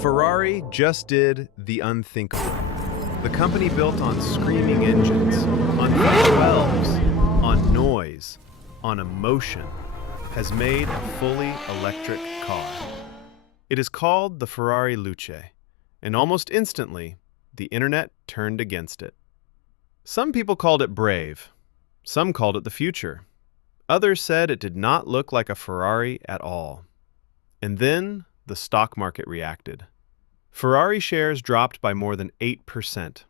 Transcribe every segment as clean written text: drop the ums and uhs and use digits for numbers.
Ferrari just did the unthinkable. The company built on screaming engines, on V12s, on noise, on emotion, has made a fully electric car. It is called the Ferrari Luce, and almost instantly, the internet turned against it. Some people called it brave. Some called it the future. Others said it did not look like a Ferrari at all. And then the stock market reacted. Ferrari shares dropped by more than 8%.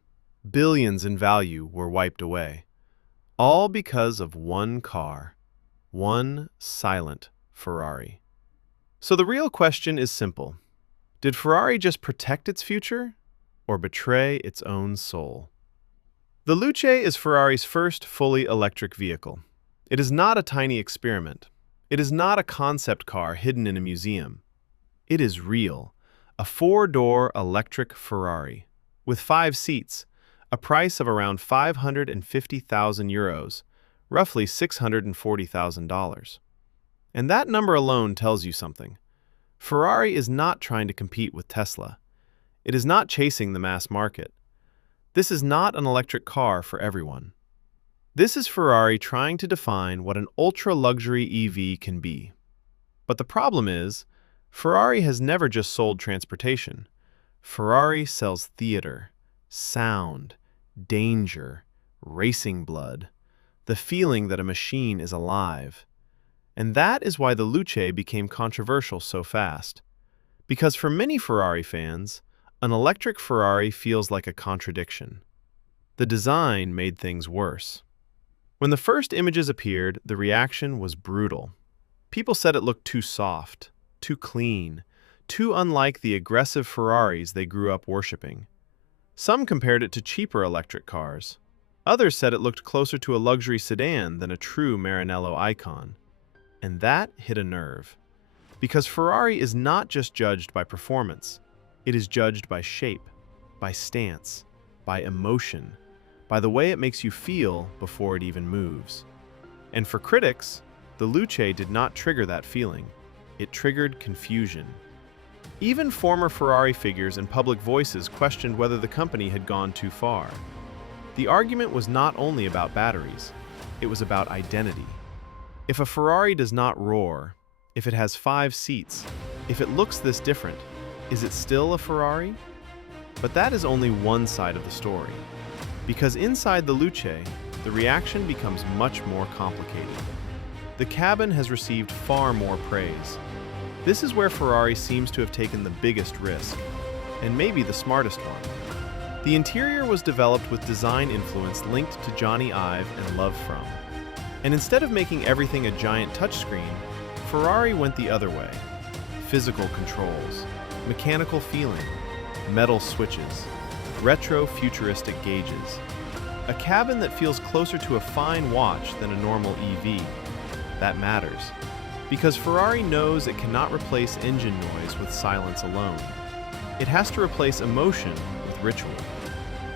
Billions in value were wiped away. All because of one car. One silent Ferrari. So the real question is simple. Did Ferrari just protect its future or betray its own soul? The Luce is Ferrari's first fully electric vehicle. It is not a tiny experiment. It is not a concept car hidden in a museum. It is real. A four-door electric Ferrari with 5 seats, a price of around €550,000, roughly $640,000. And that number alone tells you something. Ferrari is not trying to compete with Tesla. It is not chasing the mass market. This is not an electric car for everyone. This is Ferrari trying to define what an ultra-luxury EV can be. But the problem is, Ferrari has never just sold transportation. Ferrari sells theater, sound, danger, racing blood, the feeling that a machine is alive. And that is why the Luce became controversial so fast. Because for many Ferrari fans, an electric Ferrari feels like a contradiction. The design made things worse. When the first images appeared, the reaction was brutal. People said it looked too soft, too clean, too unlike the aggressive Ferraris they grew up worshipping. Some compared it to cheaper electric cars. Others said it looked closer to a luxury sedan than a true Maranello icon. And that hit a nerve. Because Ferrari is not just judged by performance. It is judged by shape, by stance, by emotion, by the way it makes you feel before it even moves. And for critics, the Luce did not trigger that feeling. It triggered confusion. Even former Ferrari figures and public voices questioned whether the company had gone too far. The argument was not only about batteries, it was about identity. If a Ferrari does not roar, if it has 5 seats, if it looks this different, is it still a Ferrari? But that is only one side of the story. Because inside the Luce, the reaction becomes much more complicated. The cabin has received far more praise. This is where Ferrari seems to have taken the biggest risk, and maybe the smartest one. The interior was developed with design influence linked to Johnny Ive and Love From. And instead of making everything a giant touchscreen, Ferrari went the other way. Physical controls, mechanical feeling, metal switches, retro futuristic gauges. A cabin that feels closer to a fine watch than a normal EV. That matters. Because Ferrari knows it cannot replace engine noise with silence alone. It has to replace emotion with ritual.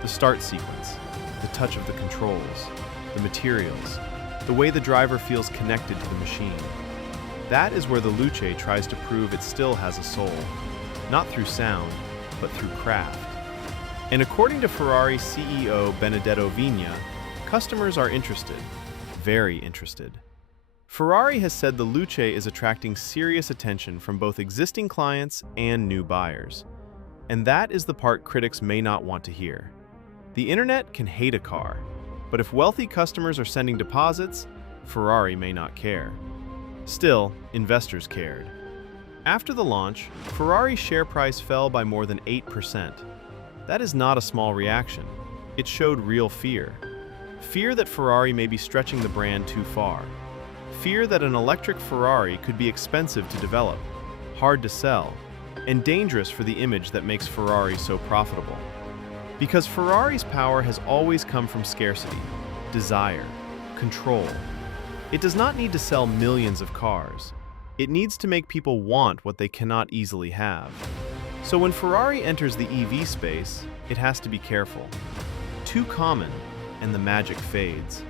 The start sequence, the touch of the controls, the materials, the way the driver feels connected to the machine. That is where the Luce tries to prove it still has a soul, not through sound, but through craft. And according to Ferrari CEO Benedetto Vigna, customers are interested, very interested. Ferrari has said the Luce is attracting serious attention from both existing clients and new buyers. And that is the part critics may not want to hear. The internet can hate a car, but if wealthy customers are sending deposits, Ferrari may not care. Still, investors cared. After the launch, Ferrari's share price fell by more than 8%. That is not a small reaction. It showed real fear. Fear that Ferrari may be stretching the brand too far. Fear that an electric Ferrari could be expensive to develop, hard to sell, and dangerous for the image that makes Ferrari so profitable. Because Ferrari's power has always come from scarcity, desire, control. It does not need to sell millions of cars. It needs to make people want what they cannot easily have. So when Ferrari enters the EV space, it has to be careful. Too common, and the magic fades.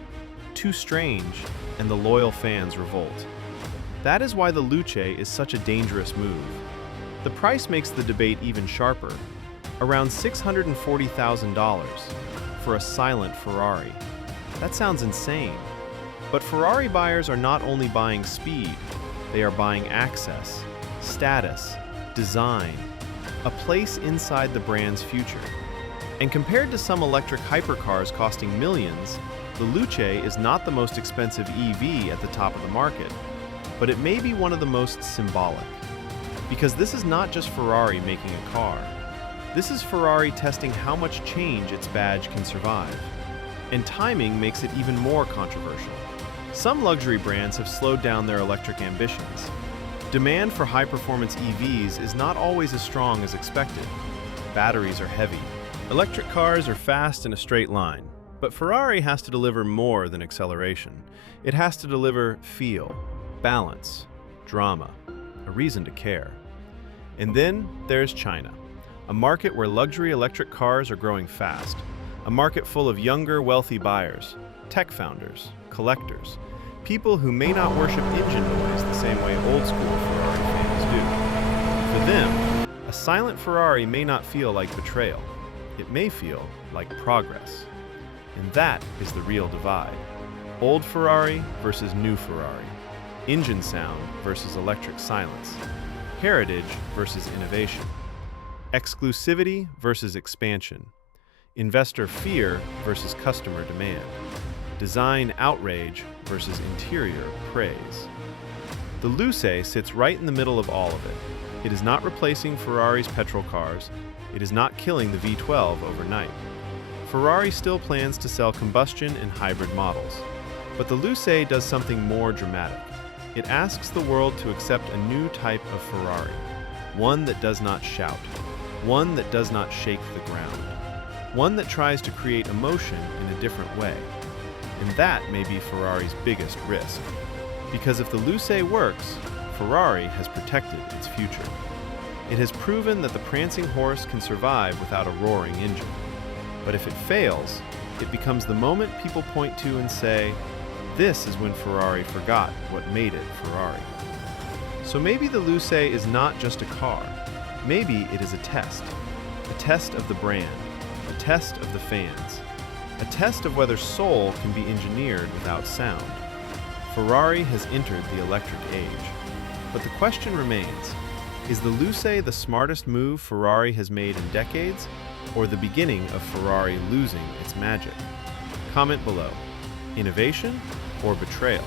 Too strange, and the loyal fans revolt. That is why the Luce is such a dangerous move. The price makes the debate even sharper, around $640,000 for a silent Ferrari. That sounds insane. But Ferrari buyers are not only buying speed, they are buying access, status, design, a place inside the brand's future. And compared to some electric hypercars costing millions, the Luce is not the most expensive EV at the top of the market, but it may be one of the most symbolic. Because this is not just Ferrari making a car. This is Ferrari testing how much change its badge can survive. And timing makes it even more controversial. Some luxury brands have slowed down their electric ambitions. Demand for high-performance EVs is not always as strong as expected. Batteries are heavy. Electric cars are fast in a straight line. But Ferrari has to deliver more than acceleration. It has to deliver feel, balance, drama, a reason to care. And then there's China, a market where luxury electric cars are growing fast, a market full of younger, wealthy buyers, tech founders, collectors, people who may not worship engine noise the same way old-school Ferrari fans do. For them, a silent Ferrari may not feel like betrayal. It may feel like progress. And that is the real divide. Old Ferrari versus new Ferrari. Engine sound versus electric silence. Heritage versus innovation. Exclusivity versus expansion. Investor fear versus customer demand. Design outrage versus interior praise. The Luce sits right in the middle of all of it. It is not replacing Ferrari's petrol cars. It is not killing the V12 overnight. Ferrari still plans to sell combustion and hybrid models. But the Luce does something more dramatic. It asks the world to accept a new type of Ferrari. One that does not shout. One that does not shake the ground. One that tries to create emotion in a different way. And that may be Ferrari's biggest risk. Because if the Luce works, Ferrari has protected its future. It has proven that the prancing horse can survive without a roaring engine. But if it fails, it becomes the moment people point to and say, this is when Ferrari forgot what made it Ferrari. So maybe the Luce is not just a car. Maybe it is a test of the brand, a test of the fans, a test of whether soul can be engineered without sound. Ferrari has entered the electric age. But the question remains, is the Luce the smartest move Ferrari has made in decades, or the beginning of Ferrari losing its magic? Comment below. Innovation or betrayal?